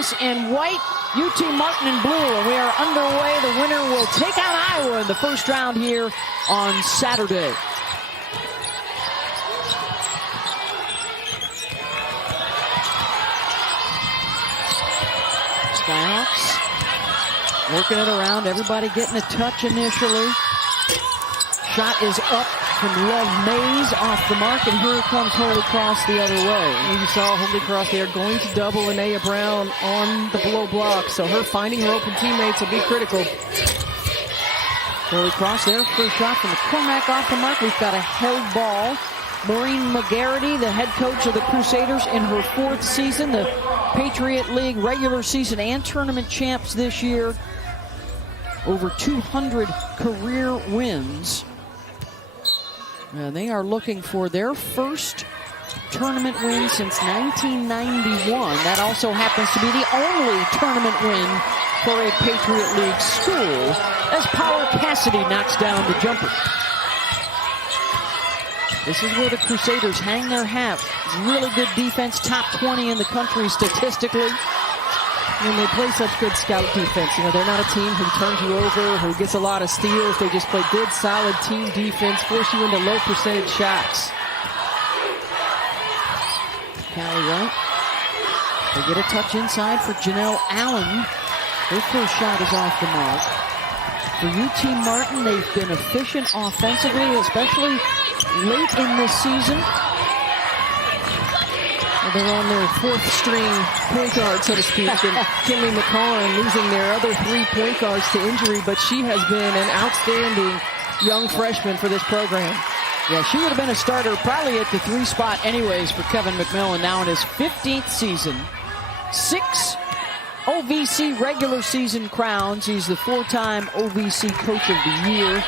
Cross in white, UT Martin in blue, and we are underway. The winner will take on Iowa in the first round here on Saturday. Skyhawks working it around, everybody getting a touch initially. Shot is up from Love Mays off the mark, and here comes Holy Cross the other way. And you saw Holy Cross, they are going to double Anaya Brown on the below block, so her finding her open teammates will be critical. Holy Cross there, first shot from McCormack off the mark. We've got a held ball. Maureen McGarity, the head coach of the Crusaders in her 4th season, the Patriot League regular season and tournament champs this year. Over 200 career wins. And they are looking for their first tournament win since 1991. That also happens to be the only tournament win for a Patriot League school, as Paula Cassidy knocks down the jumper. This is where the Crusaders hang their hat. Really good defense, top 20 in the country statistically. And they play such good scout defense. You know, they're not a team who turns you over, who gets a lot of steals. They just play good, solid team defense, force you into low percentage shots. Callie Wright. They get a touch inside for Janelle Allen. Their first shot is off the mark. For UT Martin, they've been efficient offensively, especially late in this season. They're on their 4th string point guard, so to speak, and Kinley McCarn losing their other 3 point guards to injury, but she has been an outstanding young freshman for this program. Yeah, she would have been a starter probably at the 3 spot anyways for Kevin McMillan now in his 15th season. 6 OVC regular season crowns. He's the 4-time OVC Coach of the Year.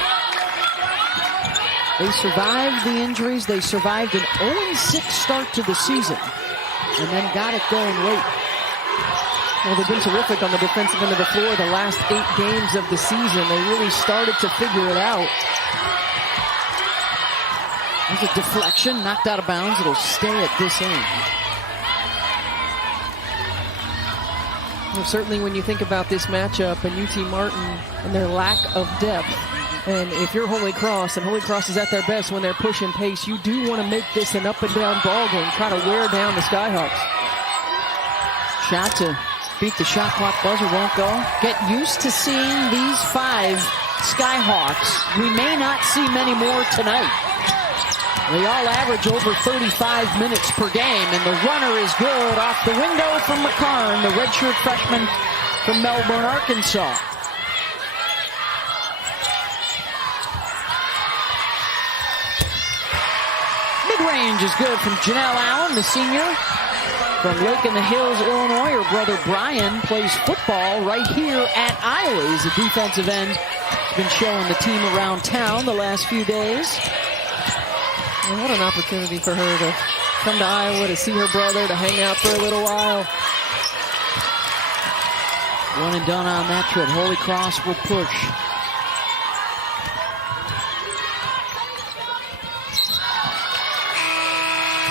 They survived the injuries. They survived an 0-6 start to the season and then got it going late. Well, they've been terrific on the defensive end of the floor the last 8 games of the season. They really started to figure it out. There's a deflection, knocked out of bounds. It'll stay at this end. Well, certainly when you think about this matchup and UT Martin and their lack of depth, and if you're Holy Cross, and Holy Cross is at their best when they're pushing pace, you do want to make this an up-and-down ball game, try to wear down the Skyhawks. Shot to beat the shot clock buzzer, won't go. Get used to seeing these 5 Skyhawks. We may not see many more tonight. They all average over 35 minutes per game, and the runner is good off the window from McCarn, the redshirt freshman from Melbourne, Arkansas. Mid-range is good from Janelle Allen, the senior from Lake in the Hills, Illinois. Her brother Brian plays football right here at Iowa. He's a defensive end. He's been showing the team around town the last few days. And what an opportunity for her to come to Iowa, to see her brother, to hang out for a little while. One and done on that trip. Holy Cross will push.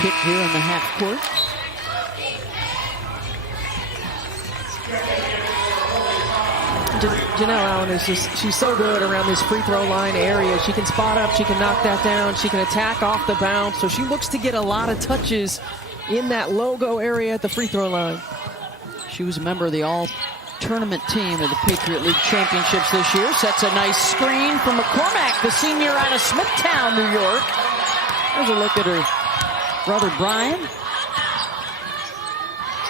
Kick here in the half court. Janelle Allen is she's so good around this free throw line area. She can spot up, she can knock that down, she can attack off the bounce. So she looks to get a lot of touches in that logo area at the free throw line. She was a member of the all-tournament team of the Patriot League Championships this year. Sets a nice screen from McCormack, the senior out of Smithtown, New York. There's a look at her brother Brian.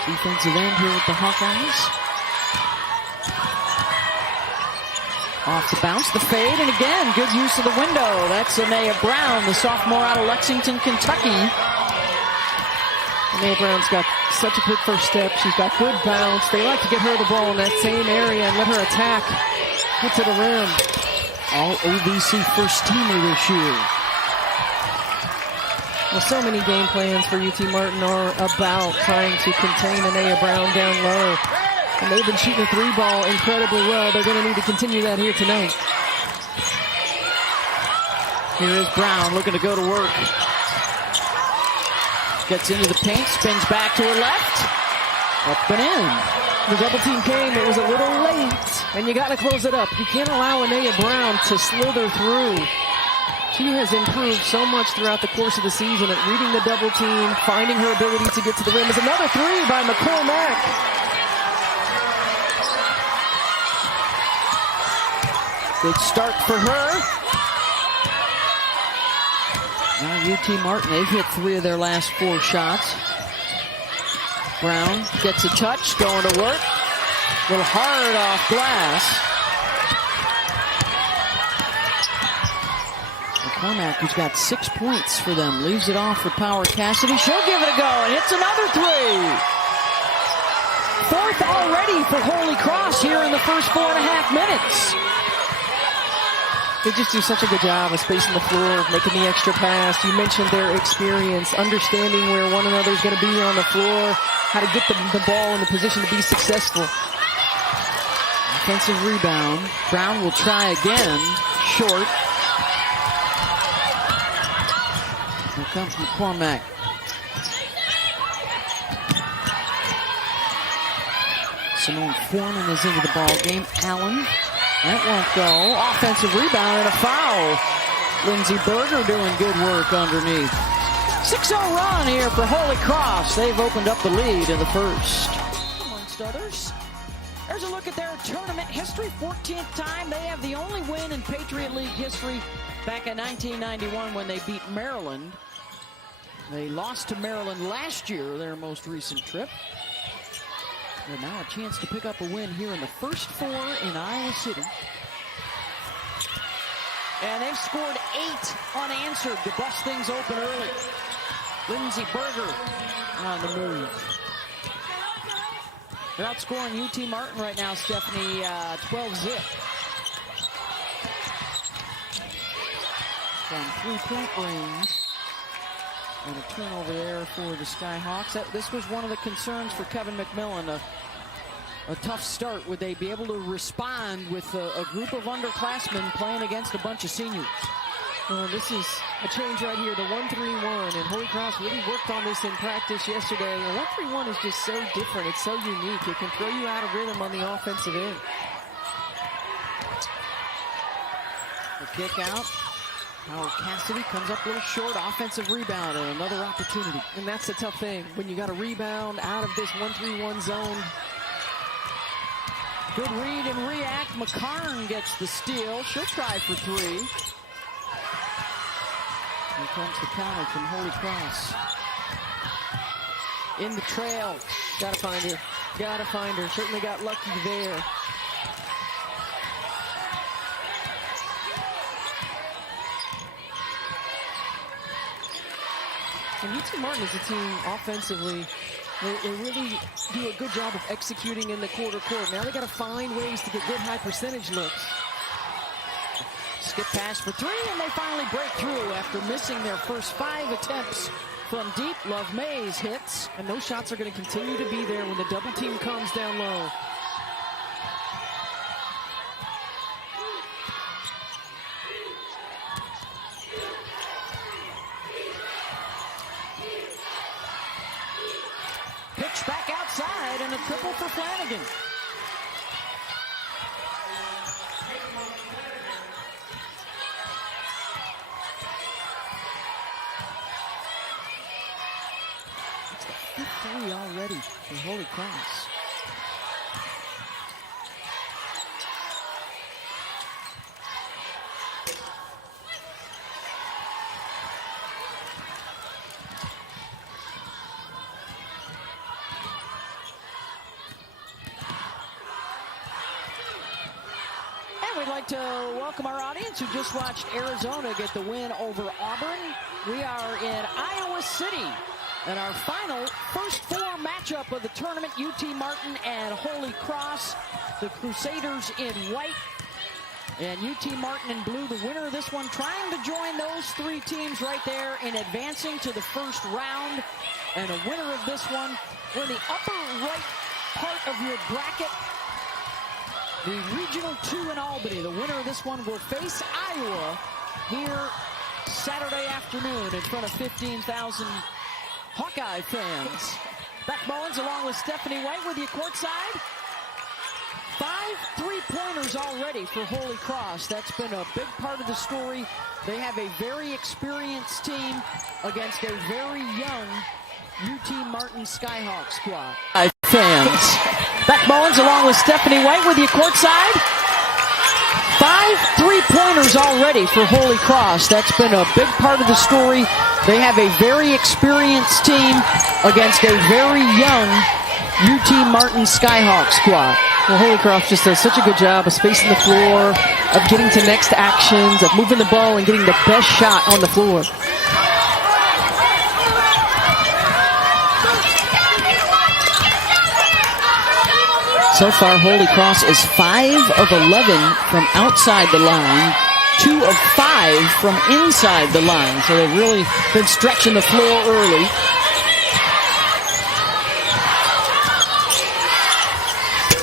Defensive end here with the Hawkeyes. Off the bounce, the fade, and again, good use of the window. That's Anaya Brown, the sophomore out of Lexington, Kentucky. Anaya Brown's got such a quick first step. She's got good bounce. They like to get her the ball in that same area and let her attack. Get to the rim. All OVC first teamer this year. Well, so many game plans for UT Martin are about trying to contain Anaya Brown down low. And they've been shooting the 3 ball incredibly well. They're going to need to continue that here tonight. Here is Brown looking to go to work. Gets into the paint, spins back to her left. Up and in. The double team came. It was a little late, and you got to close it up. You can't allow Anaya Brown to slither through. She has improved so much throughout the course of the season at reading the double team, finding her ability to get to the rim. Is another three by McCormack. Good start for her. Now UT Martin, they've hit 3 of their last 4 shots. Brown gets a touch, going to work. A little hard off glass. McCormack, who's got 6 points for them, leaves it off for Power Cassidy. She'll give it a go, and hits another 3. 4th already for Holy Cross here in the first 4.5 minutes. They just do such a good job of spacing the floor, making the extra pass. You mentioned their experience, understanding where one another is going to be on the floor, how to get the ball in the position to be successful. Offensive rebound. Brown will try again. Short. Here comes McCormack. Simone Foreman is into the ball game. Allen. That won't go. Offensive rebound and a foul. Lindsey Berger doing good work underneath. 6-0 run here for Holy Cross. They've opened up the lead in the first. Amongst others, there's a look at their tournament history. 14th time. They have the only win in Patriot League history back in 1991 when they beat Maryland. They lost to Maryland last year, their most recent trip. And now a chance to pick up a win here in the first 4 in Iowa City. And they've scored 8 unanswered to bust things open early. Lindsey Berger on the move. They're outscoring UT Martin right now, Stephanie, 12-zip. From 3-point range. And a turnover there for the Skyhawks. This was one of the concerns for Kevin McMillan. A tough start. Would they be able to respond with a group of underclassmen playing against a bunch of seniors? Well, this is a change right here, the 1-3-1. And Holy Cross really worked on this in practice yesterday. And 1-3-1 is just so different. It's so unique. It can throw you out of rhythm on the offensive end. The kick out. Howard Cassidy comes up a little short. Offensive rebound and another opportunity. And that's the tough thing. When you got a rebound out of this 1-3-1 zone. Good read and react. McCarn gets the steal. She'll try for 3. Here comes the counter from Holy Cross. In the trail. Gotta find her. Gotta find her. Certainly got lucky there. And UT Martin is a team offensively, they really do a good job of executing in the quarter court. Now they got to find ways to get good high percentage looks. Skip pass for 3, and they finally break through after missing their first 5 attempts from deep. Love Mays hits. And those shots are going to continue to be there when the double team comes down low. Pitch back outside and a triple for Flanagan. It's the 5th 3 already for Holy Cross. We'd like to welcome our audience who just watched Arizona get the win over Auburn. We are in Iowa City, and our final first 4 matchup of the tournament, UT Martin and Holy Cross, the Crusaders in white, and UT Martin in blue. The winner of this one trying to join those 3 teams right there in advancing to the first round. And a winner of this one, we're in the upper right part of your bracket. The Regional 2 in Albany. The winner of this one will face Iowa here Saturday afternoon in front of 15,000 Hawkeye fans. Beck Mullins along with Stephanie White with you courtside. 5 3-pointers already for Holy Cross. That's been a big part of the story. They have a very experienced team against a very young UT Martin Skyhawk squad. Fans. Beth Mullins along with Stephanie White with you courtside. 5 3-pointers already for Holy Cross. That's been a big part of the story. They have a very experienced team against a very young UT Martin Skyhawk squad. Well, Holy Cross just does such a good job of spacing the floor, of getting to next actions, of moving the ball and getting the best shot on the floor. So far, Holy Cross is 5 of 11 from outside the line, 2 of 5 from inside the line. So they've really been stretching the floor early.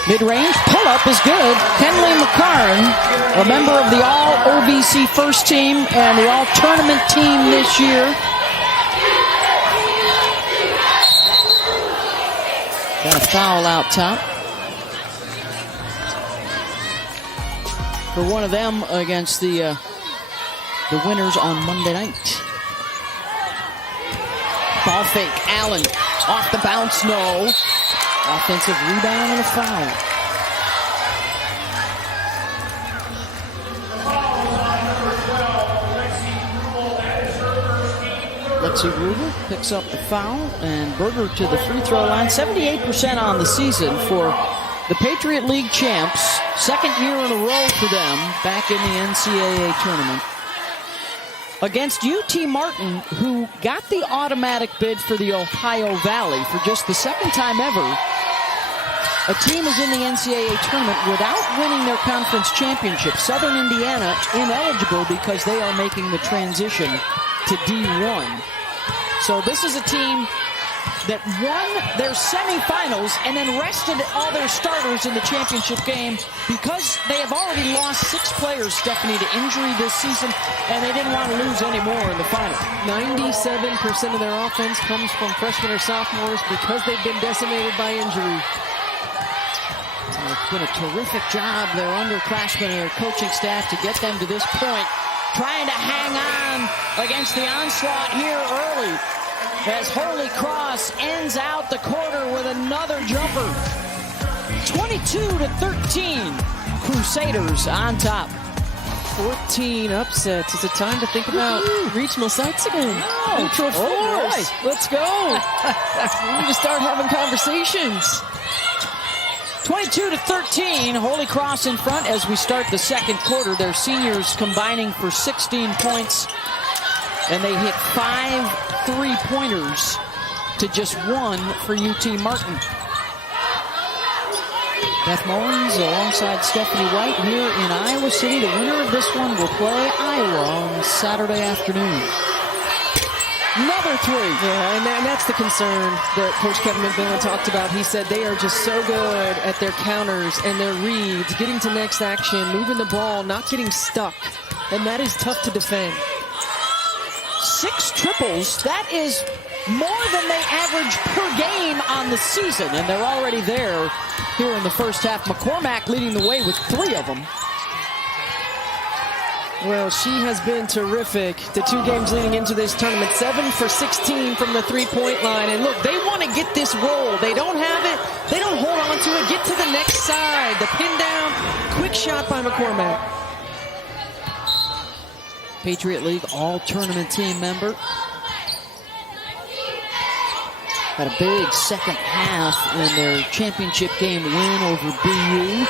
Mid-range pull-up is good. Henley McCarn, a member of the All-OVC first team and the All-Tournament team this year. Got a foul out top for one of them against the winners on Monday night. Ball fake, Allen off the bounce, no. Offensive rebound and a foul. Lexi Gruber picks up the foul, and Berger to the free throw line. 78% on the season for the Patriot League champs. Second year in a row for them back in the NCAA tournament. Against UT Martin, who got the automatic bid for the Ohio Valley for just the second time ever. A team is in the NCAA tournament without winning their conference championship. Southern Indiana ineligible because they are making the transition to D1. So this is a team that won their semifinals and then rested all their starters in the championship game because they have already lost 6 players, Stephanie, to injury this season, and they didn't want to lose any more in the final. 97% of their offense comes from freshmen or sophomores because they've been decimated by injury. It's been a terrific job, their underclassmen and their coaching staff, to get them to this point. Trying to hang on against the onslaught here early as Holy Cross ends out the quarter with another jumper. 22-13, Crusaders on top. 14 upsets. It's a time to think about regional sites again. Neutral floors. Let's go. We need to start having conversations. 22-13, Holy Cross in front as we start the second quarter. Their seniors combining for 16 points, and they hit 5 3-pointers to just 1 for UT Martin. Beth Mullins alongside Stephanie White here in Iowa City. The winner of this one will play Iowa on Saturday afternoon. Another 3. Yeah, and that's the concern that Coach Kevin McMillan talked about. He said they are just so good at their counters and their reads, getting to next action, moving the ball, not getting stuck. And that is tough to defend. 6 triples. That is more than they average per game on the season. And they're already there here in the first half. McCormack leading the way with 3 of them. Well, she has been terrific the 2 games leading into this tournament. 7 for 16 from the 3-point line. And look, they want to get this roll. They don't have it. They don't hold on to it. Get to the next side. The pin down. Quick shot by McCormack. Patriot League all-tournament team member. Had a big second half in their championship game win over BU.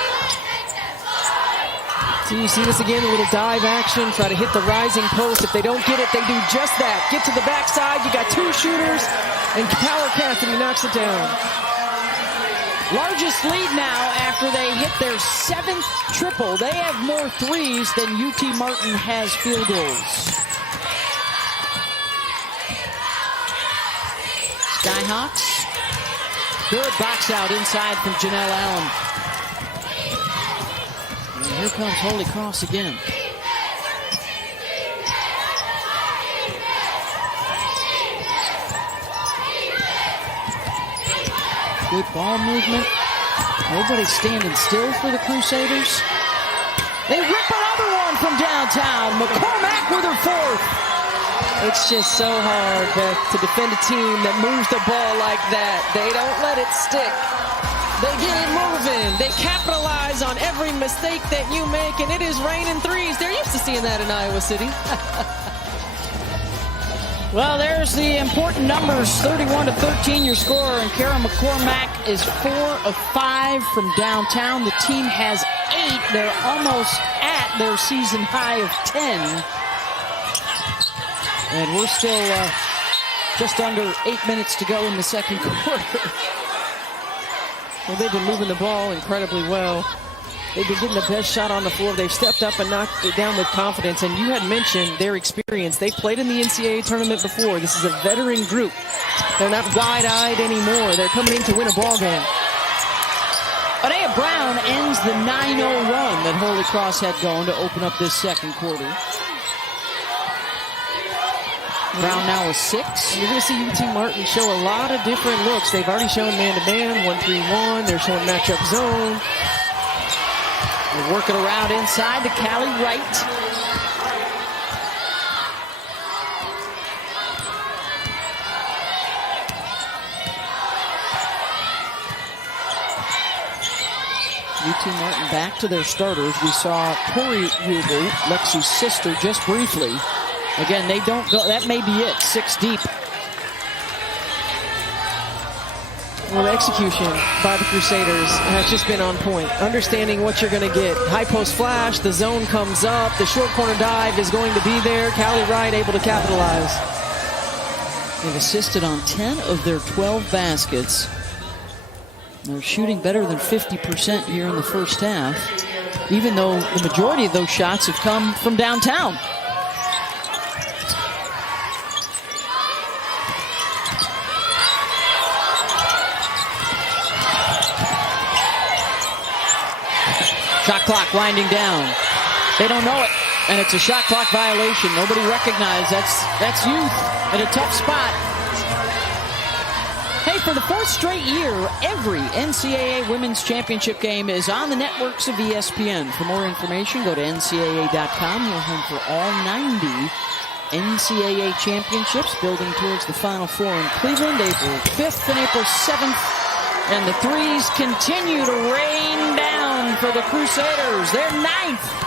So you see this again, a little dive action, try to hit the rising post. If they don't get it, they do just that. Get to the backside, you got 2 shooters, and Power Cassidy knocks it down. Largest lead now after they hit their 7th triple. They have more 3s than UT Martin has field goals. Skyhawks. Good box out inside from Janelle Allen. And here comes Holy Cross again. Good ball movement. Nobody's standing still for the Crusaders. They rip another one from downtown. McCormack with her fourth. It's just so hard, Beth, to defend a team that moves the ball like that. They don't let it stick. They get it moving. They capitalize on every mistake that you make, and it is raining threes. They're used to seeing that in Iowa City. Well, there's the important numbers. 31-13 your score, and Kara McCormack is 4 of 5 from downtown. The team has 8. They're almost at their season high of 10. And we're still just under 8 minutes to go in the second quarter. Well, they've been moving the ball incredibly well. They've been getting the best shot on the floor. They've stepped up and knocked it down with confidence. And you had mentioned their experience. They've played in the NCAA tournament before. This is a veteran group. They're not wide-eyed anymore. They're coming in to win a ball game. Anaea Brown ends the 9-0 run that Holy Cross had going to open up this second quarter. Brown now is 6. You're going to see UT Martin show a lot of different looks. They've already shown man-to-man, 1-3-1. They're showing matchup zone. They're working around inside to Callie Wright. UT Martin back to their starters. We saw Tori Rubel, Lexi's sister, just briefly. Again, they don't go. That may be it. 6 deep. Well, the execution by the Crusaders has just been on point. Understanding what you're going to get. High post flash, the zone comes up, the short corner dive is going to be there. Callie Wright able to capitalize. They've assisted on 10 of their 12 baskets. They're shooting better than 50% here in the first half, even though the majority of those shots have come from downtown. Shot clock winding down. They don't know it, and it's a shot clock violation. Nobody recognized that's youth at a tough spot. Hey, for the 4th straight year, every NCAA Women's Championship game is on the networks of ESPN. For more information, go to ncaa.com. You're home for all 90 NCAA championships, building towards the Final Four in Cleveland, April 5th and April 7th. And the threes continue to rain down for the Crusaders. They're 9th.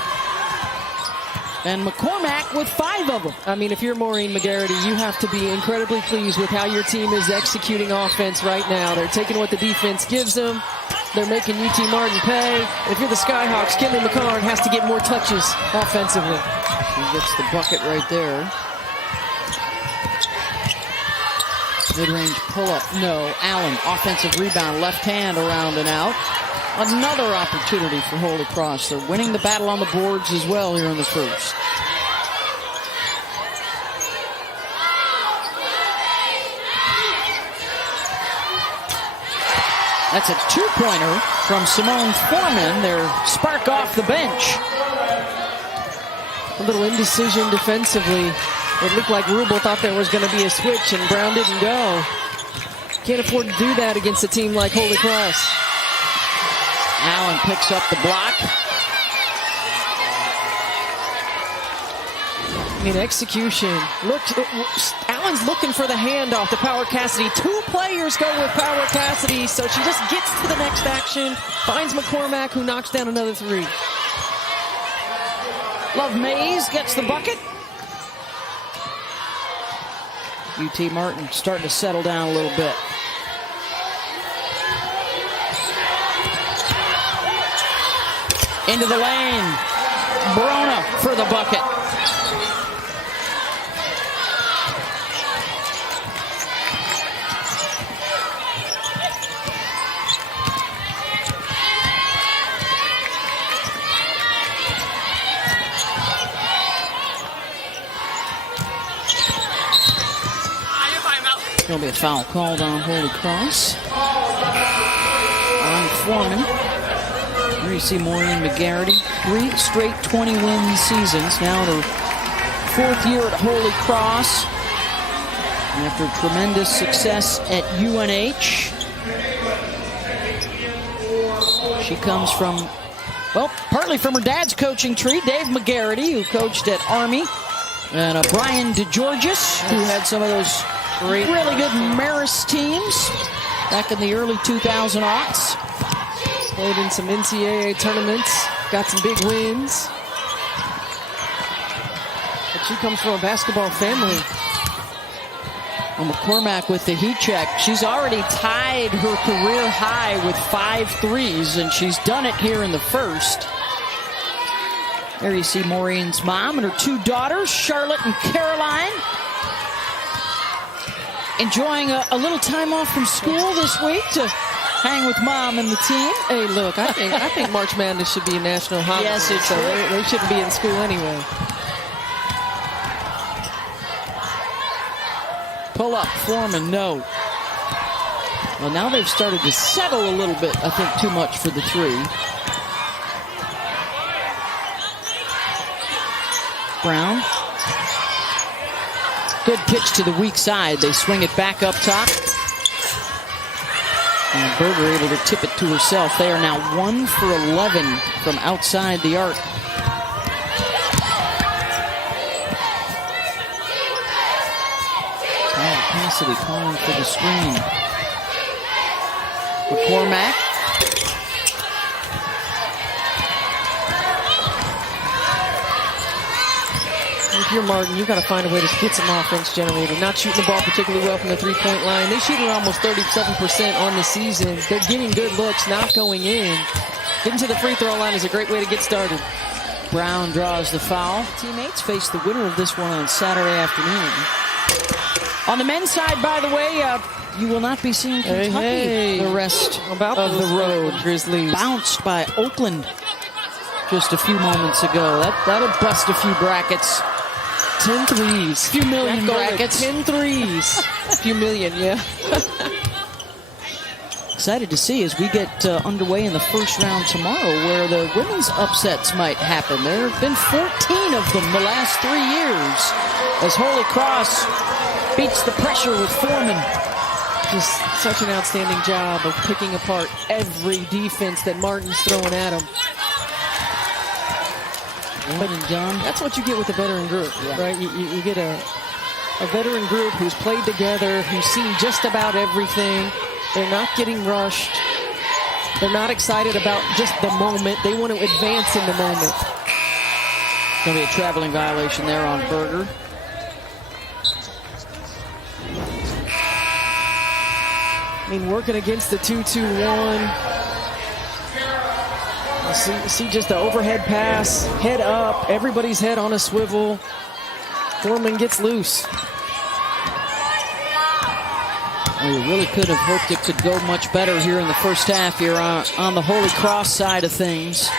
And McCormack with 5 of them. I mean, if you're Maureen McGarity, you have to be incredibly pleased with how your team is executing offense right now. They're taking what the defense gives them. They're making UT Martin pay. If you're the Skyhawks, Kinley McCarn has to get more touches offensively. He gets the bucket right there. Mid-range pull-up, no. Allen, offensive rebound, left hand around and out. Another opportunity for Holy Cross. They're winning the battle on the boards as well here in the first. That's a 2-pointer from Simone Foreman. Their spark off the bench. A little indecision defensively. It looked like Rubel thought there was going to be a switch, and Brown didn't go. Can't afford to do that against a team like Holy Cross. Allen picks up the block. I mean, execution. Look, Allen's looking for the handoff to Power Cassidy. 2 players go with Power Cassidy, so she just gets to the next action, finds McCormack, who knocks down another 3. Love Mays gets the bucket. UT Martin starting to settle down a little bit. Into the lane. Barona for the bucket. There'll be a foul called on Holy Cross. On Foreman. Here you see Maureen McGarity. 3 straight 20-win seasons. Now in her 4th year at Holy Cross. After tremendous success at UNH. She comes from, well, partly from her dad's coaching tree, Dave McGarity, who coached at Army, and Brian DeGeorgis, who had some of those really good Marist teams back in the early 2000 aughts. Played in some NCAA tournaments, got some big wins. But she comes from a basketball family. Well, McCormack with the heat check. She's already tied her career high with 5 threes, and she's done it here in the first. There you see Maureen's mom and her 2 daughters, Charlotte and Caroline, enjoying a little time off from school this week to hang with mom and the team. Hey, look, I think March Madness should be a national holiday. Yes, it so should. They shouldn't be in school anyway. Pull up, Foreman, no. Well, now they've started to settle a little bit, I think, too much for the 3. Brown. Good pitch to the weak side. They swing it back up top. And Berger able to tip it to herself. They are now 1 for 11 from outside the arc. Cassidy calling for the screen. McCormack. If you're Martin, you got to find a way to get some offense generated. Not shooting the ball particularly well from the 3-point line. They shoot it almost 37% on the season. They're getting good looks, not going in. Getting to the free throw line is a great way to get started. Brown draws the foul. Teammates face the winner of this one on Saturday afternoon. On the men's side, by the way, you will not be seeing Kentucky the rest of the road. Grizzlies Bounced by Oakland just a few moments ago. That'll bust a few brackets. 10 threes. Few million brackets. 10 threes. A few million, yeah. Excited to see as we get underway in the first round tomorrow where the women's upsets might happen. There have been 14 of them the last 3 years as Holy Cross beats the pressure with Foreman. Just such an outstanding job of picking apart every defense that Martin's throwing at him. But done. That's what you get with a veteran group, right? You get a veteran group who's played together, who's seen just about everything. They're not getting rushed. They're not excited about just the moment. They want to advance in the moment. Going to be a traveling violation there on Berger. I mean, working against the 2-2-1. See just the overhead pass, head up, everybody's head on a swivel. Foreman gets loose. Well, you really could have hoped it could go much better here in the first half here on the Holy Cross side of things.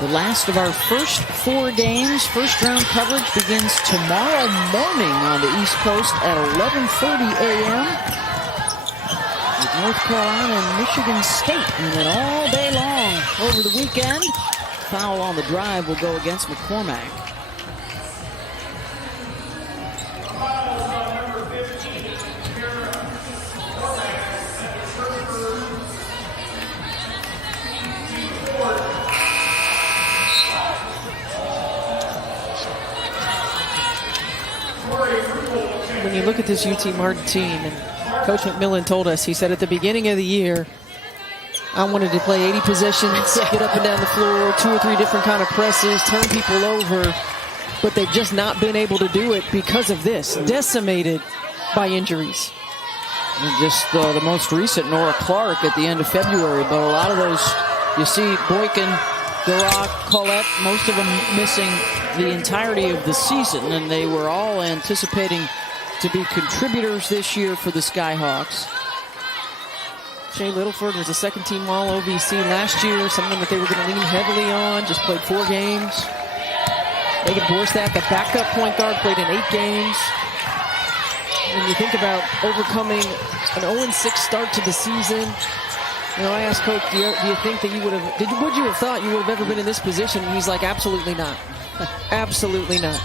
The last of our first 4 games, first round coverage begins tomorrow morning on the East Coast at 11:30 a.m. with North Carolina and Michigan State. And then all day long over the weekend, foul on the drive will go against McCormack. When you look at this UT Martin team, and Coach McMillan told us, he said at the beginning of the year, I wanted to play 80 possessions, get up and down the floor, 2 or 3 different kind of presses, turn people over, but they've just not been able to do it because of this, decimated by injuries. And just the most recent, Nora Clark at the end of February, but a lot of those, you see Boykin, Garak, Collette, most of them missing the entirety of the season, and they were all anticipating to be contributors this year for the Skyhawks. Shea Littleford was a second-team All-OVC last year, someone that they were going to lean heavily on, just played 4 games. Megan Borstack, a backup point guard, played in 8 games. When you think about overcoming an 0-6 start to the season, you know, I asked Coach, do you think that you would have, would you have thought you would have ever been in this position? And he's like, absolutely not. Absolutely not.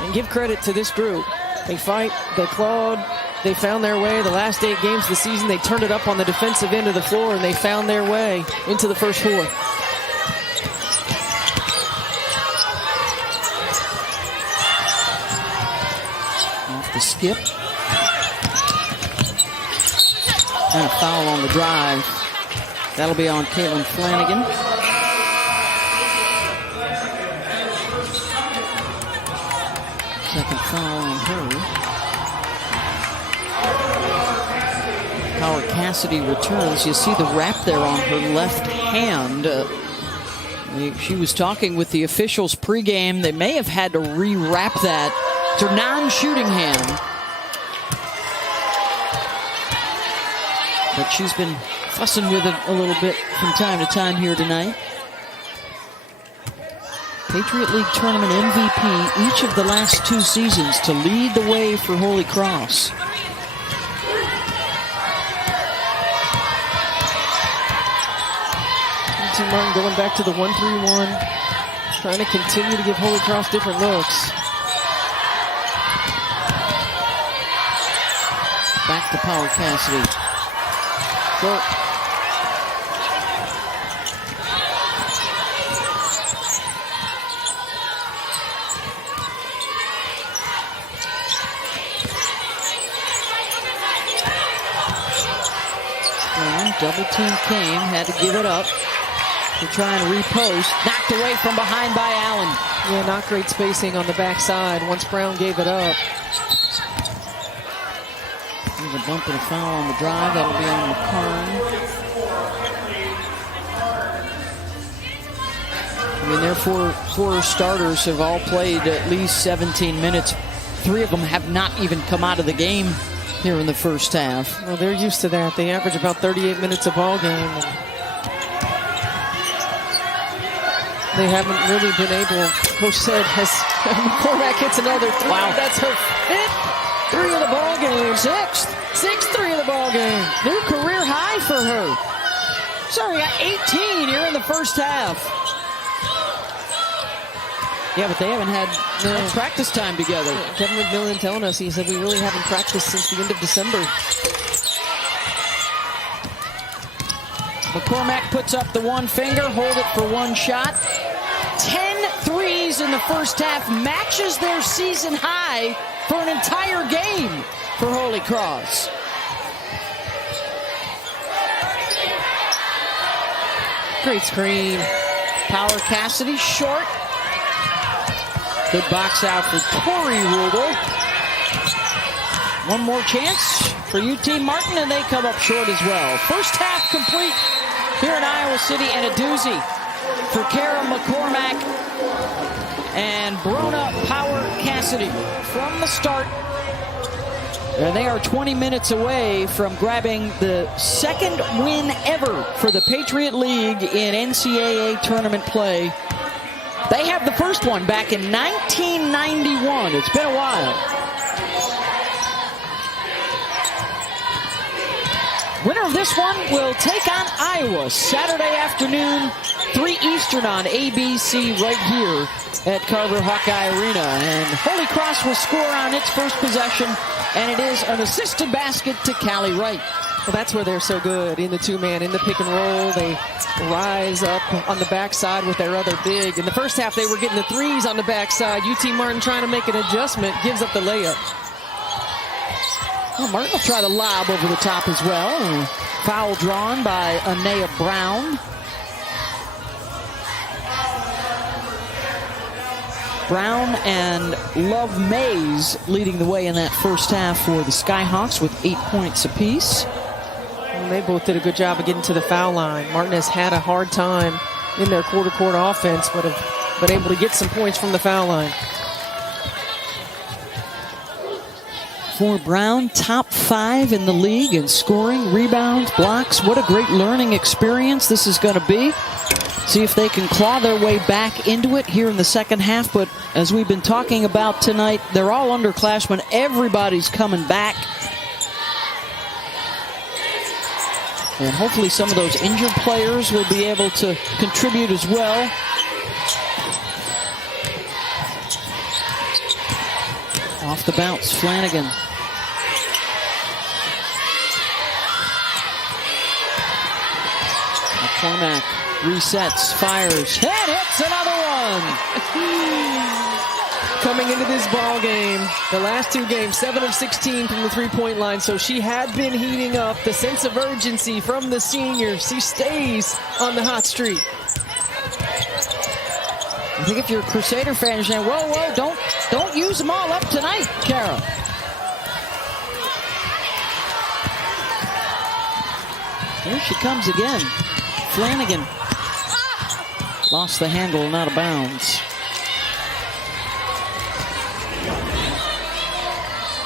And give credit to this group. They fight, they clawed, they found their way. The last 8 games of the season, they turned it up on the defensive end of the floor, and they found their way into the first 4. Off the skip. And a foul on the drive. That'll be on Caitlin Flanagan. Second foul on her. Power Cassidy returns. You see the wrap there on her left hand. She was talking with the officials pregame. They may have had to re-wrap that. It's her non-shooting hand. But she's been fussing with it a little bit from time to time here tonight. Patriot League Tournament MVP each of the last 2 seasons to lead the way for Holy Cross. NC Martin going back to the 1-3-1, trying to continue to give Holy Cross different looks. Back to Power Cassidy. Short. Double team came, had to give it up to try and repost. Knocked away from behind by Allen. Yeah, not great spacing on the backside once Brown gave it up. There's a bump and a foul on the drive. That'll be on McCarn. I mean, their four starters have all played at least 17 minutes. 3 of them have not even come out of the game here in the first half. Well, they're used to that. They average about 38 minutes a ball game. They haven't really been able. Coach said, as McCormack hits another 3. Wow. That's her 5th 3 of the ball game. 6th 3 of the ball game. New career high for her. Sorry, got 18 here in the first half. Yeah, but they haven't had practice time together. Kevin McMillan telling us, he said, we really haven't practiced since the end of December. McCormack puts up the one finger, hold it for one shot. 10 threes in the first half, matches their season high for an entire game for Holy Cross. Great screen. Power Cassidy, short. Good box out for Tori Rubel. One more chance for UT Martin, and they come up short as well. First half complete here in Iowa City, and a doozy for Kara McCormack and Brona Power Cassidy from the start. And they are 20 minutes away from grabbing the 2nd win ever for the Patriot League in NCAA tournament play. They have the first one back in 1991. It's been a while. Winner of this one will take on Iowa Saturday afternoon, 3 Eastern on ABC right here at Carver Hawkeye Arena. And Holy Cross will score on its first possession, and it is an assisted basket to Callie Wright. Well, that's where they're so good, in the 2-man, in the pick and roll. They rise up on the backside with their other big. In the first half, they were getting the 3s on the backside. UT Martin trying to make an adjustment, gives up the layup. Well, Martin will try to lob over the top as well. And foul drawn by Anea Brown. Brown and Love Mays leading the way in that first half for the Skyhawks with 8 points apiece. And they both did a good job of getting to the foul line. Martin has had a hard time in their quarter-court offense, but have been able to get some points from the foul line. For Brown, top 5 in the league in scoring, rebounds, blocks. What a great learning experience this is going to be. See if they can claw their way back into it here in the second half. But as we've been talking about tonight, they're all underclassmen. Everybody's coming back. And hopefully some of those injured players will be able to contribute as well. Off the bounce, Flanagan. McCormack resets, fires, hits another one. Coming into this ball game, the last two games, 7 of 16 from the three-point line, so she had been heating up. The sense of urgency from the senior. She stays on the hot streak. I think if you're a Crusader fan, you're saying, whoa, don't use them all up tonight, Kara. Here she comes again. Flanagan. Lost the handle and out of bounds.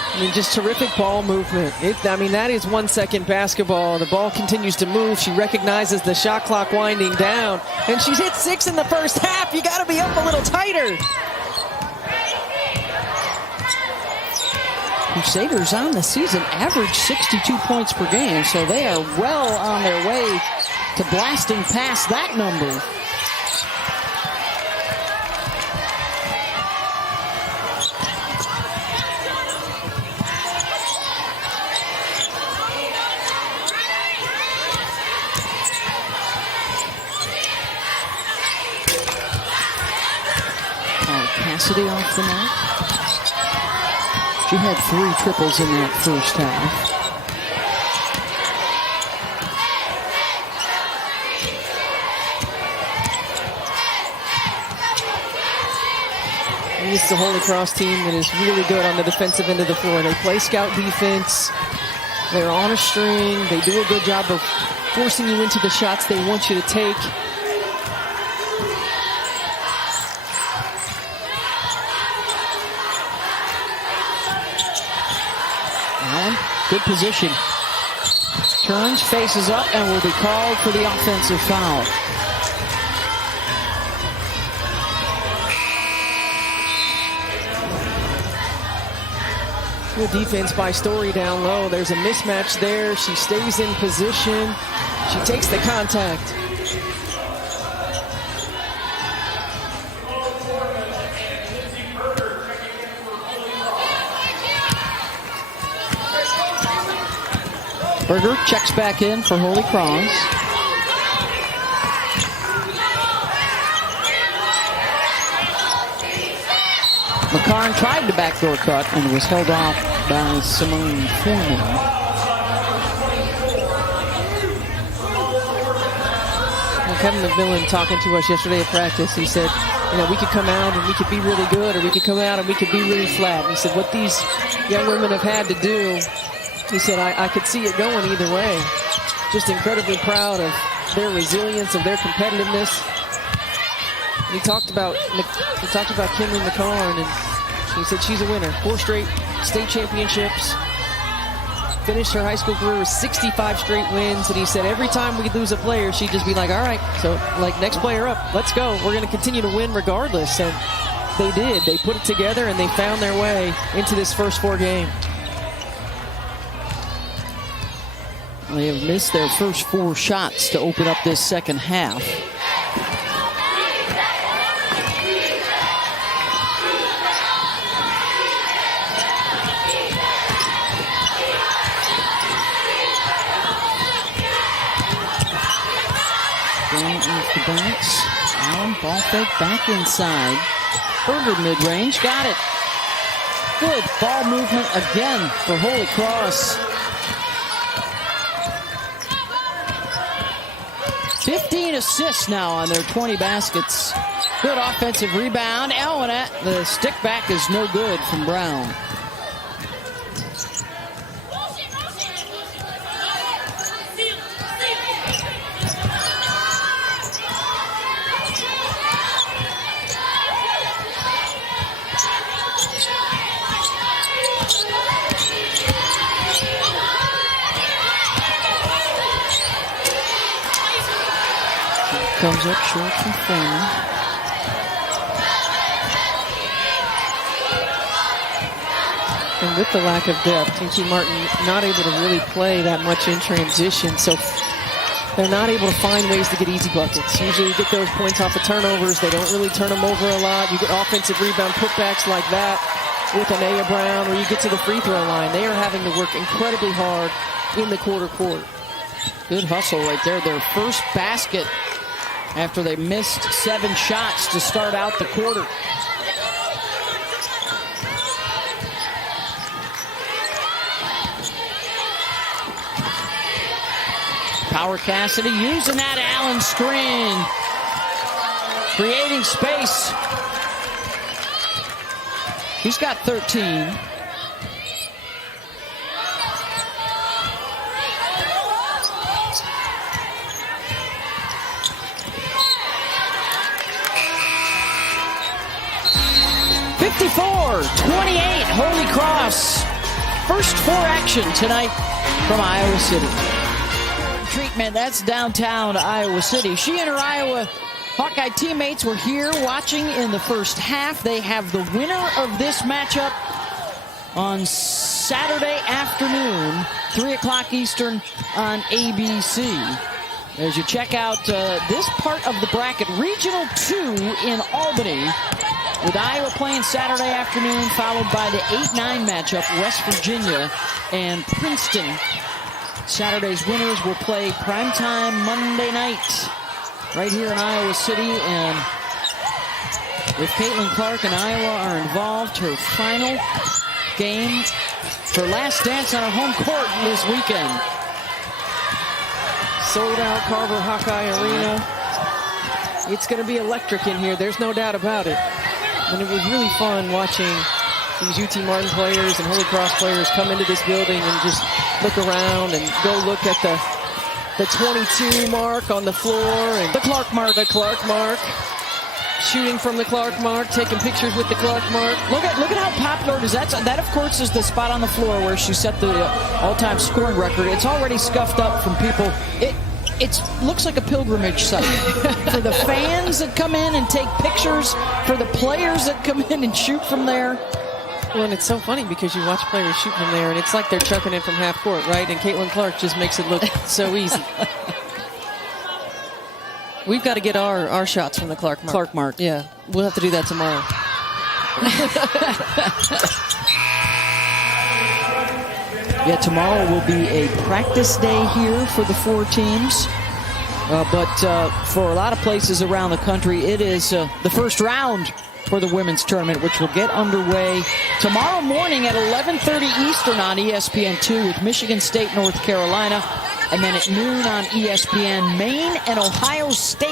I mean, just terrific ball movement. That is 1 second basketball. The ball continues to move. She recognizes the shot clock winding down. And she's hit 6 in the first half. You got to be up a little tighter. Crusaders on the season average 62 points per game, so they are well on their way to blasting past that number. Cassidy off the mark. She had 3 triples in that first half. And this is a Holy Cross team that is really good on the defensive end of the floor. They play scout defense. They're on a string. They do a good job of forcing you into the shots they want you to take. Good position. Turns, faces up, and will be called for the offensive foul. Good defense by Story down low. There's a mismatch there. She stays in position. She takes the contact. Berger checks back in for Holy Cross. McCarn tried the backdoor cut and was held off by Simone Foreman. Well, Kevin McMillan talking to us yesterday at practice, he said, we could come out and we could be really good, or we could come out and we could be really flat. And he said, what these young women have had to do, he said, I could see it going either way. Just incredibly proud of their resilience, of their competitiveness. And he talked about Kimberly McCarn, and he said she's a winner. 4 straight state championships. Finished her high school career with 65 straight wins. And he said every time we lose a player, she'd just be like, all right, so next player up, let's go. We're going to continue to win regardless. And they did. They put it together and they found their way into this first 4 games. They have missed their first 4 shots to open up this second half. Going off the bounce. Allen, ball fake back inside. Berger mid-range, got it. Good ball movement again for Holy Cross. 15 assists now on their 20 baskets. Good offensive rebound. and the stick back is no good from Brown. Comes up short from Foreman. And with the lack of depth, NC Martin not able to really play that much in transition, so they're not able to find ways to get easy buckets. Usually you get those points off of turnovers. They don't really turn them over a lot. You get offensive rebound putbacks like that. with Anaya Brown, where you get to the free throw line. They are having to work incredibly hard in the quarter court. Good hustle right there. Their first basket after they missed 7 shots to start out the quarter. Power Cassidy using that Allen screen. Creating space. He's got 13. .28 Holy Cross. First 4 action tonight from Iowa City. Treatment, that's downtown Iowa City. She and her Iowa Hawkeye teammates were here watching in the first half. They have the winner of this matchup on Saturday afternoon, 3 o'clock Eastern on ABC. As you check out this part of the bracket, Regional 2 in Albany, with Iowa playing Saturday afternoon, followed by the 8-9 matchup, West Virginia and Princeton. Saturday's winners will play primetime Monday night right here in Iowa City. And if Caitlin Clark and Iowa are involved, her final game, her last dance on her home court this weekend. Sold out Carver Hawkeye Arena. It's going to be electric in here. There's no doubt about it. And it was really fun watching these UT Martin players and Holy Cross players come into this building and just look around and go look at the 22 mark on the floor and the Clark mark. The Clark mark. Shooting from the Clark mark, taking pictures with the Clark mark. Look at how popular it is. That, of course, is the spot on the floor where she set the all-time scoring record. It's already scuffed up from people. It looks like a pilgrimage site for the fans that come in and take pictures, for the players that come in and shoot from there. Well, and it's so funny because you watch players shoot from there, and it's like they're chucking it from half court, right? And Caitlin Clark just makes it look so easy. We've got to get our shots from the Clark mark. Clark mark. Yeah, we'll have to do that tomorrow. Yeah, tomorrow will be a practice day here for the 4 teams. But for a lot of places around the country, it is the first round for the women's tournament, which will get underway tomorrow morning at 11:30 Eastern on ESPN2 with Michigan State, North Carolina. And then at noon on ESPN, Maine and Ohio State.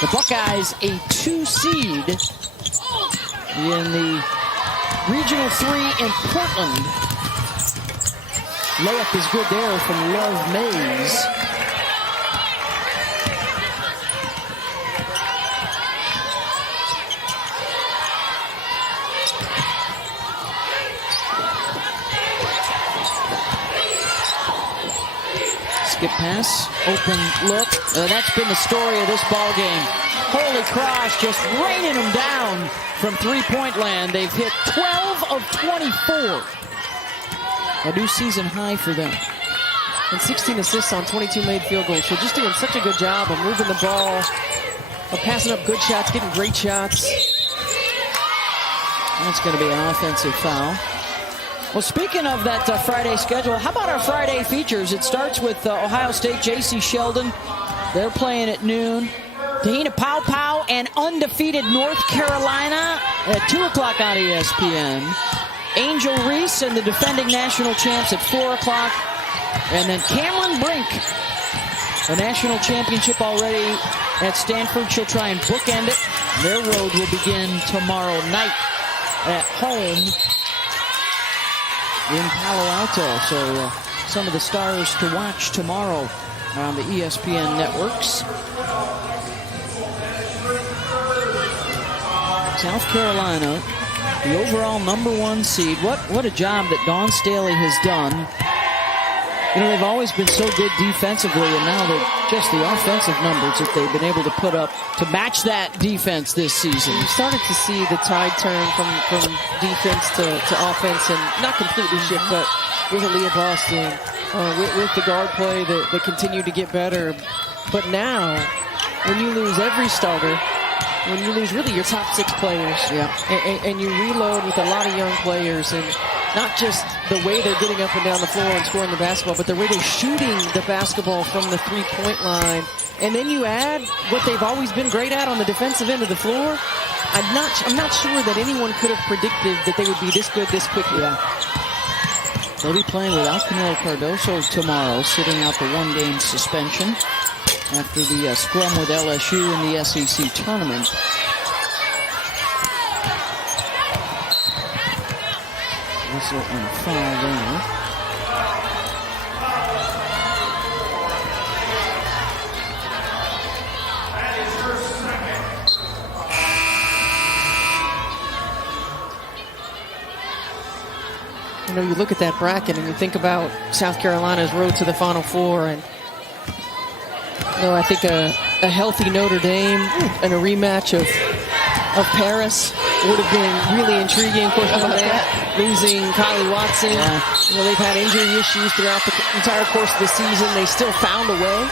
The Buckeyes, a 2 seed in the Regional 3 in Portland. Layup is good there from Love Mays. Skip pass, open look. That's been the story of this ball game. Holy Cross just raining them down from three-point land. They've hit 12 of 24. A new season high for them. And 16 assists on 22 made field goals. So just doing such a good job of moving the ball, of passing up good shots, getting great shots. That's going to be an offensive foul. Well, speaking of that Friday schedule, how about our Friday features? It starts with Ohio State, J.C. Sheldon. They're playing at noon. Tahina Pau and undefeated North Carolina at 2 o'clock on ESPN. Angel Reese and the defending national champs at 4 o'clock. And then Cameron Brink, a national championship already at Stanford. She'll try and bookend it. Their road will begin tomorrow night at home in Palo Alto. So some of the stars to watch tomorrow on the ESPN networks. South Carolina, the overall #1 seed. What a job that Dawn Staley has done. You know, they've always been so good defensively, and now they're just the offensive numbers that they've been able to put up to match that defense this season. You started to see the tide turn from defense to offense, and not completely shift, but with Aaliyah Boston, with the guard play that continued to get better. But now, when you lose every starter, when you lose really your top 6 players. Yeah. And you reload with a lot of young players, and not just the way they're getting up and down the floor and scoring the basketball, but the way they're shooting the basketball from the three-point line. And then you add what they've always been great at on the defensive end of the floor. I'm not sure that anyone could have predicted that they would be this good this quickly. Yeah. They'll be playing without Camilo Cardoso tomorrow, sitting out the one-game suspension after the scrum with LSU in the SEC tournament. Whistle and foul there. You know, you look at that bracket and you think about South Carolina's road to the Final Four, and I think a healthy Notre Dame and a rematch of Paris would have been really intriguing. Of course, losing Kylie Watson. Yeah. They've had injury issues throughout the entire course of the season. They still found a way.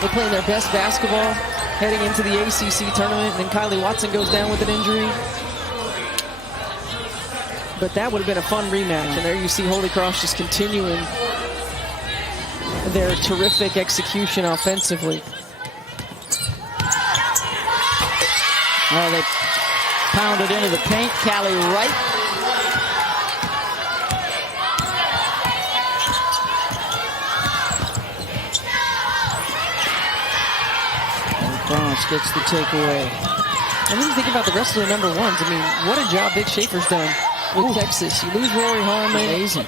They're playing their best basketball heading into the ACC tournament, and then Kylie Watson goes down with an injury. But that would have been a fun rematch. And there you see Holy Cross just continuing their terrific execution offensively. Well, they pounded into the paint. Callie Wright. Holy Cross gets the takeaway. And then you think about the rest of the number ones. I mean, what a job Vic Schaefer's done with Texas. You lose Rory Harmon. Amazing.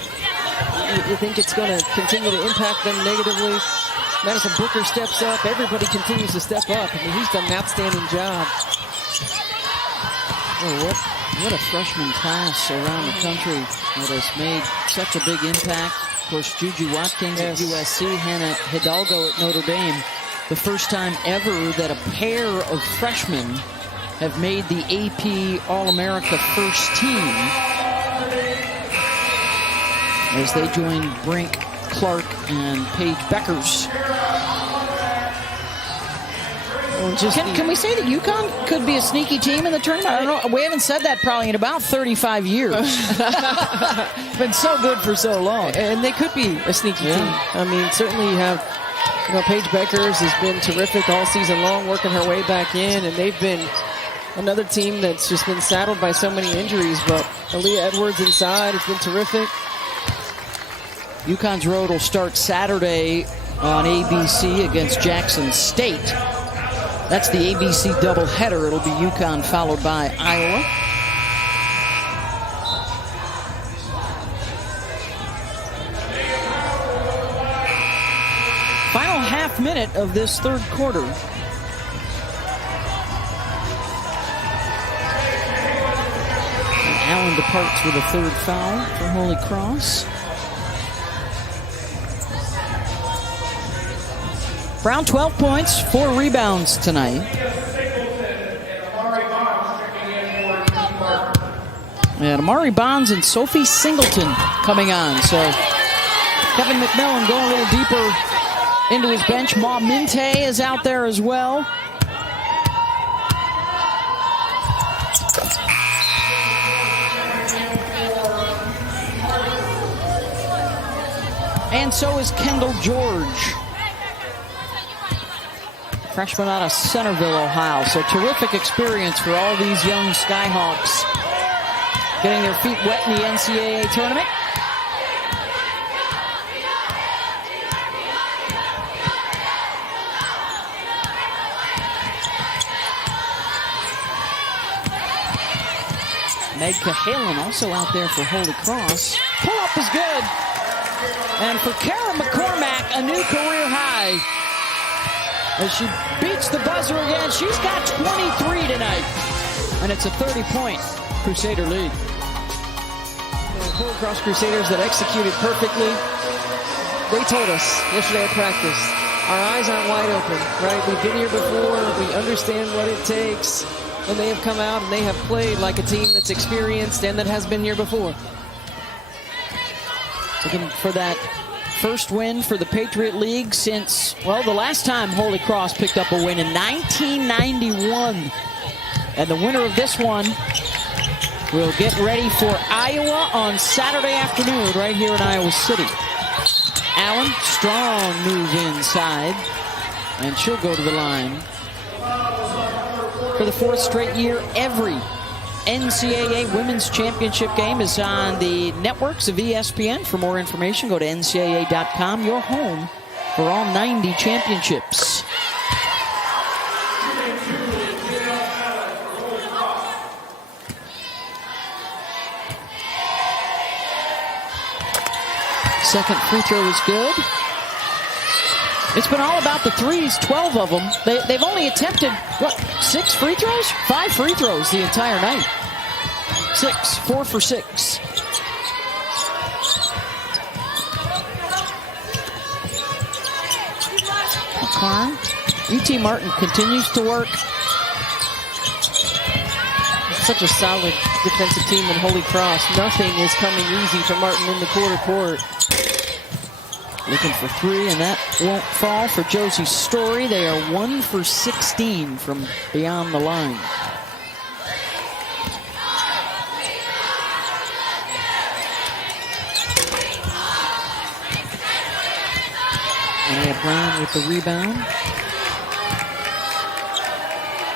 You think it's going to continue to impact them negatively. Madison Booker steps up. Everybody continues to step up. I mean, he's done an outstanding job. Oh, what a freshman class around the country that has made such a big impact. Of course, Juju Watkins at USC, Hannah Hidalgo at Notre Dame. The first time ever that a pair of freshmen have made the AP All-America first team as they join Brink, Clark, and Paige Beckers. Can we say that UConn could be a sneaky team in the tournament? I don't know. We haven't said that probably in about 35 years. Been so good for so long. And they could be a sneaky team. I mean, certainly you have, Paige Beckers has been terrific all season long, working her way back in, and they've been another team that's just been saddled by so many injuries. But Aaliyah Edwards inside has been terrific. UConn's road will start Saturday on ABC against Jackson State. That's the ABC doubleheader. It'll be UConn followed by Iowa. Final half minute of this third quarter. And Allen departs with a third foul for Holy Cross. Brown 12 points, 4 rebounds tonight. And Amari Bonds and Sophie Singleton coming on. So Kevin McMillan going a little deeper into his bench. Ma Minte is out there as well. And so is Kendall George, freshman out of Centerville, Ohio. So terrific experience for all these young Skyhawks getting their feet wet in the NCAA tournament. Meg Cahalan also out there for Holy Cross. Pull up is good. And for Kara McCormack, a new career high. As she beats the buzzer again, she's got 23 tonight. And it's a 30-point Crusader lead. Holy Cross Crusaders that executed perfectly. They told us yesterday at practice, our eyes aren't wide open, right? We've been here before. We understand what it takes. And they have come out and they have played like a team that's experienced and that has been here before. Looking for that first win for the Patriot League since, well, the last time Holy Cross picked up a win in 1991. And the winner of this one will get ready for Iowa on Saturday afternoon right here in Iowa City. Allen, strong move inside, and she'll go to the line. For the 4th straight year, every NCAA Women's Championship game is on the networks of ESPN. For more information, go to ncaa.com, your home for all 90 championships. Second free throw is good. It's been all about the threes, 12 of them. They've only attempted, 6 free throws? 5 free throws the entire night. 4 for 6. McCarn. UT Martin continues to work. Such a solid defensive team in Holy Cross. Nothing is coming easy for Martin in the quarter court. Looking for 3, and that won't fall for Josie Story. They are 1 for 16 from beyond the line. And they have Brown with the rebound.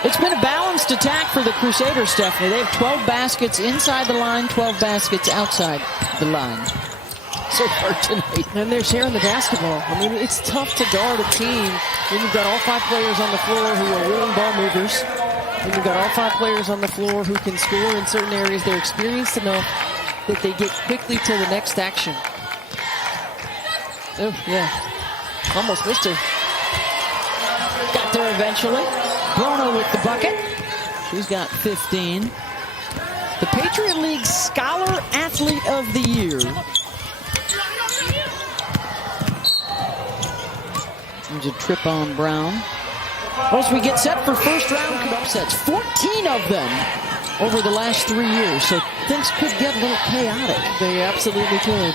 It's been a balanced attack for the Crusaders, Stephanie. They have 12 baskets inside the line, 12 baskets outside the line so far tonight. And they're sharing the basketball. I mean, it's tough to guard a team when you've got all 5 players on the floor who are willing ball movers. And you've got all 5 players on the floor who can score in certain areas. They're experienced enough that they get quickly to the next action. Oh, yeah. Almost missed her. Got there eventually. Bruno with the bucket. She's got 15. The Patriot League Scholar Athlete of the Year. There's a trip on Brown. As we get set for first round upsets, 14 of them over the last 3 years. So things could get a little chaotic. They absolutely could.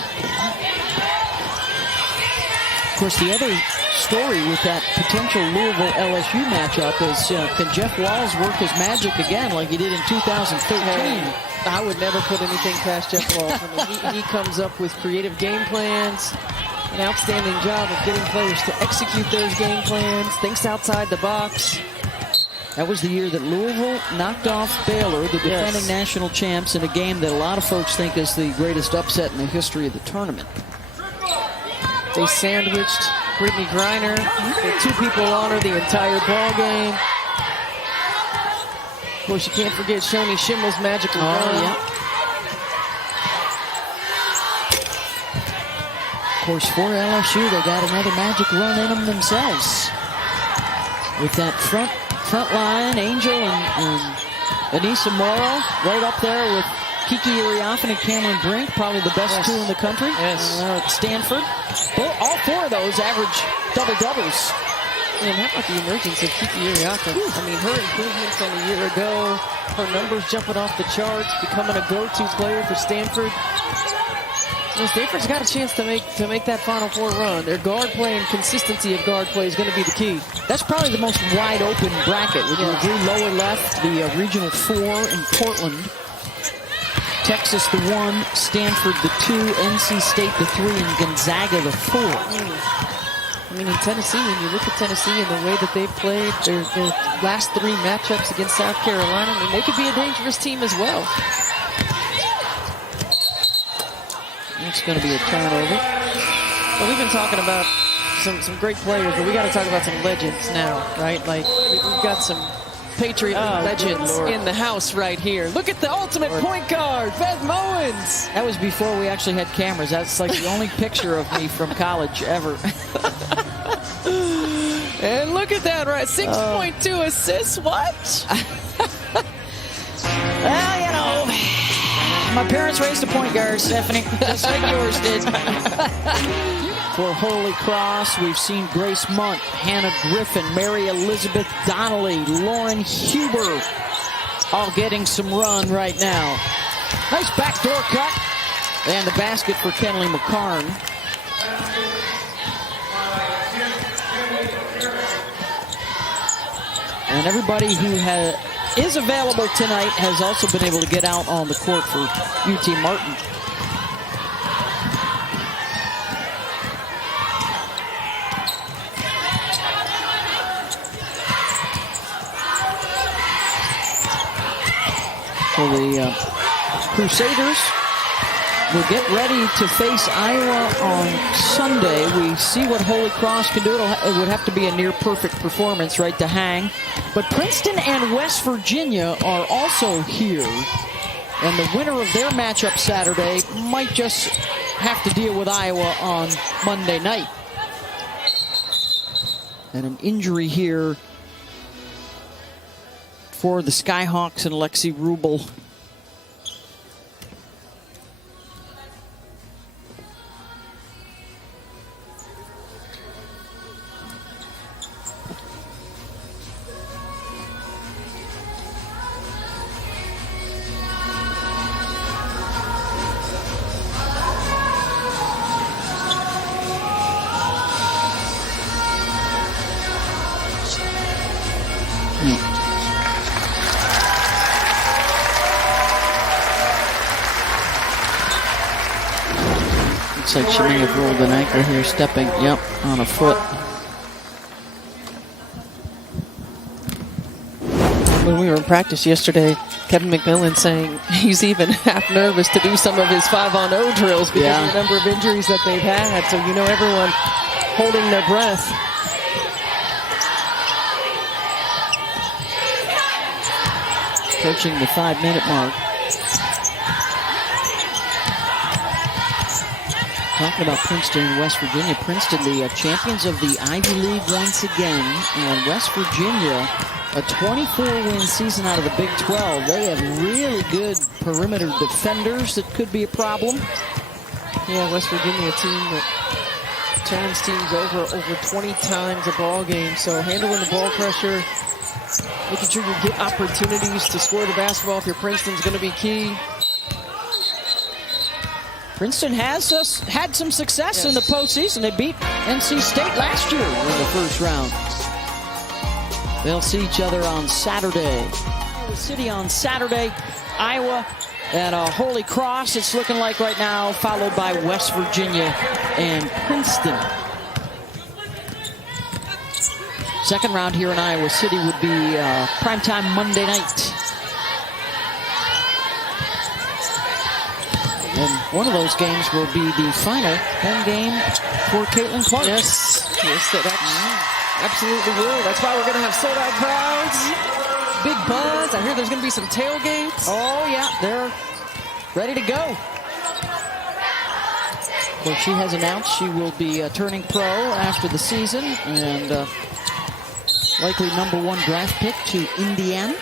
Of course, the other story with that potential Louisville LSU matchup is can Jeff Walls work his magic again like he did in 2013? I would never put anything past Jeff Walls. I mean, he comes up with creative game plans, an outstanding job of getting players to execute those game plans, thinks outside the box. That was the year that Louisville knocked off Baylor, the defending national champs, in a game that a lot of folks think is the greatest upset in the history of the tournament. They sandwiched Brittany Griner with 2 people on her the entire ball game. Of course, you can't forget Shoni Schimmel's magical run. Yeah. Of course, for LSU, they got another magic run in them themselves. With that front line, Angel and Anissa Morrow right up there with Kiki Iriafen and Cameron Brink, probably the best 2 in the country. Yes. At Stanford. All 4 of those average double-doubles. And how about the emergence of Kiki Iriafen? I mean, her improvement from a year ago, her numbers jumping off the charts, becoming a go-to player for Stanford. And Stanford's got a chance to make that Final Four run. Their guard play and consistency of guard play is going to be the key. That's probably the most wide-open bracket. With the blue lower left, the Regional 4 in Portland. Texas the 1, Stanford the 2, NC State the 3, and Gonzaga the 4. I mean, in Tennessee, when you look at Tennessee and the way that they've played their last 3 matchups against South Carolina, I mean, they could be a dangerous team as well. It's going to be a turnover. Well, we've been talking about some great players, but we got to talk about some legends now, right? Like, we've got some Patriot legends in the house right here. Look at the ultimate point guard, Beth Mowens. That was before we actually had cameras. That's like the only picture of me from college ever. And look at that, right? 6.2 assists. What? Well, you know, my parents raised a point guard, Stephanie, just like yours did. For Holy Cross, we've seen Grace Munt, Hannah Griffin, Mary Elizabeth Donnelly, Lauren Huber, all getting some run right now. Nice backdoor cut. And the basket for Kenley McCarn. And everybody who is available tonight, has also been able to get out on the court for UT Martin. So the Crusaders will get ready to face Iowa on Sunday. We see what Holy Cross can do. It would have to be a near-perfect performance, right, to hang. But Princeton and West Virginia are also here. And the winner of their matchup Saturday might just have to deal with Iowa on Monday night. And an injury here for the Skyhawks and Lexi Rubel. Looks like she may have rolled an ankle here, stepping, yep, on a foot. When we were in practice yesterday, Kevin McMillan saying he's even half nervous to do some of his 5-on-0 drills because of the number of injuries that they've had. So, you know, everyone holding their breath. Approaching the 5-minute mark. Talking about Princeton and West Virginia. Princeton, the champions of the Ivy League once again. And West Virginia, a 24-win season out of the Big 12. They have really good perimeter defenders that could be a problem. Yeah, West Virginia, a team that turns teams over 20 times a ball game. So handling the ball pressure, making sure you get opportunities to score the basketball if you're Princeton's going to be key. Princeton has had some success in the postseason. They beat NC State last year in the first round. They'll see each other on Saturday. Iowa City on Saturday. Iowa at Holy Cross, it's looking like right now, followed by West Virginia and Princeton. Second round here in Iowa City would be primetime Monday night. And one of those games will be the final home game for Caitlin Clark. Yes, that absolutely will. That's why we're going to have sold-out crowds, big buzz. I hear there's going to be some tailgates. Oh, yeah, they're ready to go. Of course, she has announced she will be turning pro after the season, and likely #1 draft pick to Indiana.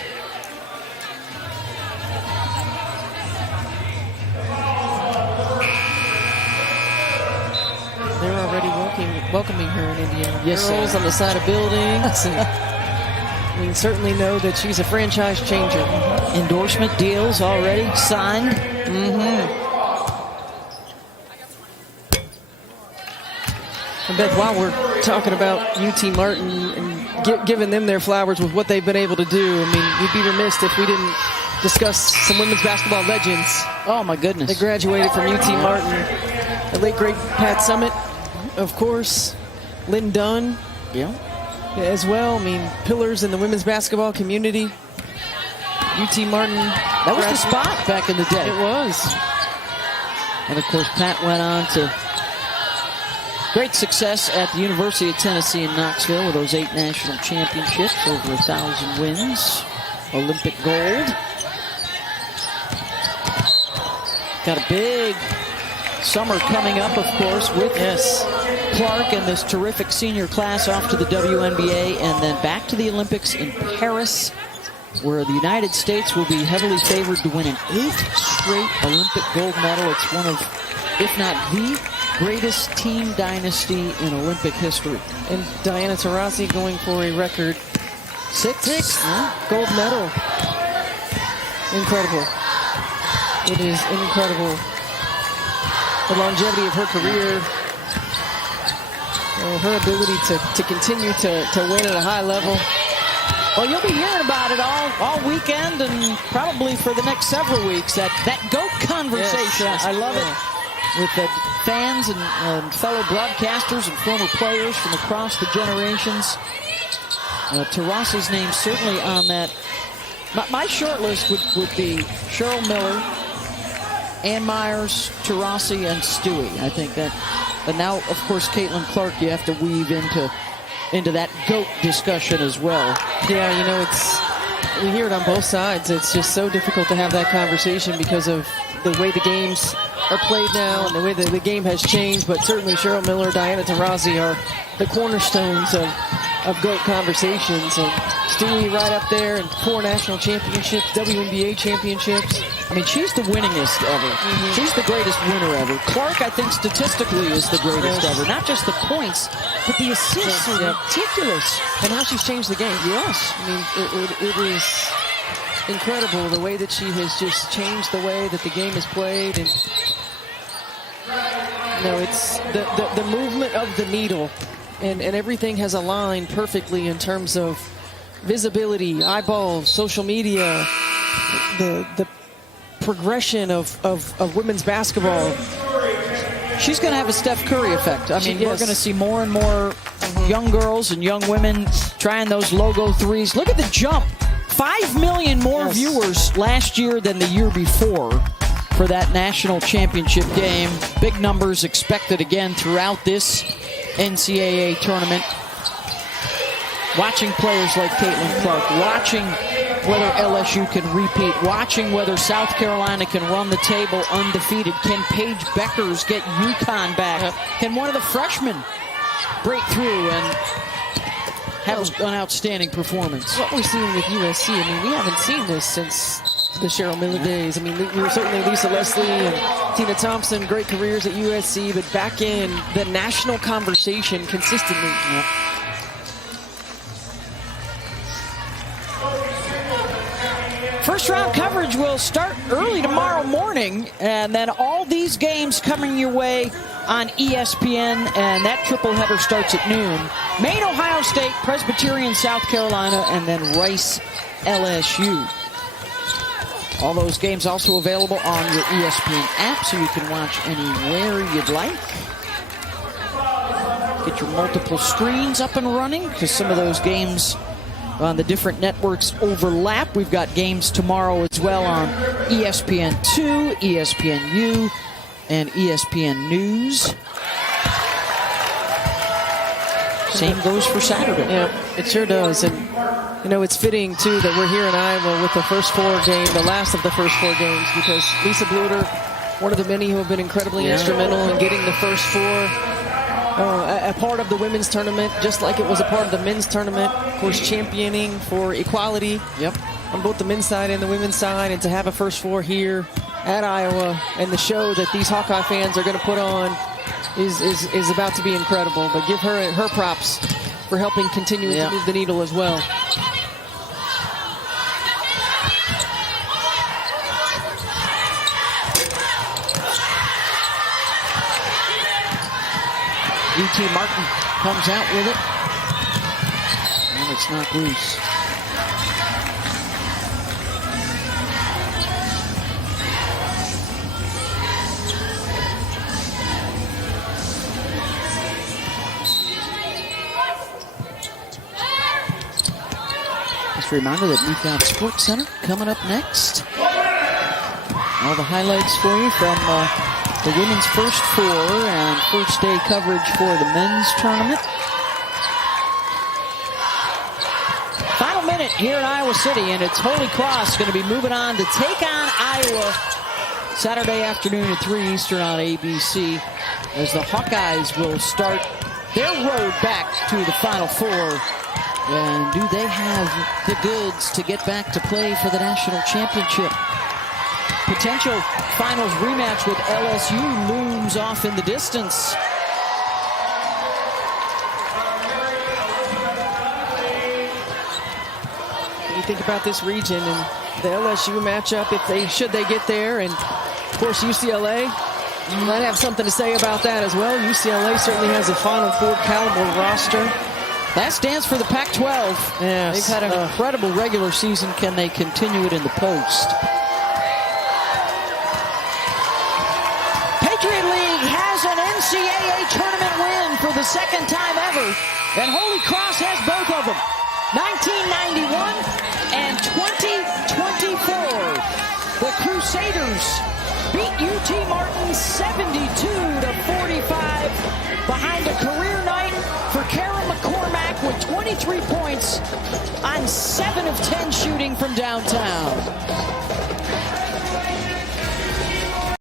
They're already welcoming her in Indiana. Yes, girls on the side of buildings. We certainly know that she's a franchise changer. Endorsement deals already signed. And Beth, while we're talking about UT Martin and giving them their flowers with what they've been able to do, I mean, we'd be remiss if we didn't discuss some women's basketball legends. Oh, my goodness. They graduated from UT Martin. The late, great Pat Summitt, of course. Lynn Dunn. Yeah. As well. I mean, pillars in the women's basketball community. UT Martin. That was the spot back in the day. It was. And, of course, Pat went on to great success at the University of Tennessee in Knoxville with those 8 national championships, over 1,000 wins, Olympic gold. Got a big summer coming up, of course, with Clark and this terrific senior class off to the WNBA and then back to the Olympics in Paris, where the United States will be heavily favored to win an 8th straight Olympic gold medal. It's one of, if not the greatest team dynasty in Olympic history. And Diana Taurasi going for a record 6th gold medal. Incredible. It is incredible. The longevity of her career, her ability to continue to win at a high level. Well, you'll be hearing about it all weekend and probably for the next several weeks. That GOAT conversation. Yes. I love it. With the fans and fellow broadcasters and former players from across the generations. Taurasi's name certainly on that. My short list would be Cheryl Miller, Ann Myers, Taurasi, and Stewie. I think that. But now, of course, Caitlin Clark, you have to weave into that GOAT discussion as well. Yeah, you know, we hear it on both sides. It's just so difficult to have that conversation because of the way the games are played now and the way the game has changed. But certainly Cheryl Miller, Diana Taurasi are the cornerstones of GOAT conversations. And Stewie right up there, and 4 national championships, WNBA championships. I mean, she's the winningest ever. She's the greatest winner ever. Clark, I think, statistically is the greatest ever. Not just the points, but the assists are ridiculous. And how she's changed the game. Yes. I mean, it is incredible the way that she has just changed the way that the game is played. And you know, it's the movement of the needle, and everything has aligned perfectly in terms of visibility, eyeballs, social media, the progression of women's basketball. She's going to have a Steph Curry effect. I mean, Yes. we're going to see more and more young girls and young women trying those logo threes. Look at the jump. 5 million more viewers last year than the year before for that national championship game. Big numbers expected again throughout this NCAA tournament. Watching players like Caitlin Clark, watching whether LSU can repeat, watching whether South Carolina can run the table undefeated. Can Paige Beckers get UConn back? Can one of the freshmen break through and have an outstanding performance? What we're seeing with USC, I mean, we haven't seen this since the Cheryl Miller days. I mean, we were certainly Lisa Leslie and Tina Thompson, great careers at USC, but back in the national conversation consistently. First round coverage will start early tomorrow morning, and then all these games coming your way on ESPN, and that triple-header starts at noon. Maine, Ohio State, Presbyterian, South Carolina, and then Rice, LSU. All those games also available on your ESPN app, so you can watch anywhere you'd like. Get your multiple screens up and running, because some of those games on the different networks overlap. We've got games tomorrow as well on ESPN2, ESPNU, and ESPN News. Same goes for Saturday. Yeah, it sure does. And, you know, it's fitting, too, that we're here in Iowa with the first 4 games, the last of the first 4 games, because Lisa Bluter, one of the many who have been incredibly instrumental in getting the first 4 a part of the women's tournament, just like it was a part of the men's tournament. Of course, championing for equality on both the men's side and the women's side, and to have a first 4 here at Iowa, and the show that these Hawkeye fans are going to put on is about to be incredible. But give her props for helping continue to move the needle as well. UT Martin comes out with it, and it's not loose. Just a reminder that Newtown Sports Center coming up next. All the highlights for you from the women's first 4 and first day coverage for the men's tournament. Final minute here in Iowa City, and it's Holy Cross going to be moving on to take on Iowa Saturday afternoon at 3 Eastern on ABC, as the Hawkeyes will start their road back to the Final 4. And do they have the goods to get back to play for the national championship? Potential finals rematch with LSU looms off in the distance. When you think about this region and the LSU matchup, should they get there, and of course UCLA might have something to say about that as well. UCLA certainly has a Final 4 caliber roster. Last dance for the Pac-12. Yes. They've had an incredible regular season. Can they continue it in the post? Patriot League has an NCAA tournament win for the second time ever. And Holy Cross has both of them. 1991 and 2024. The Crusaders beat UT Martin 72-45 behind a career night for Kara McCormack with 23 points on 7 of 10 shooting from downtown.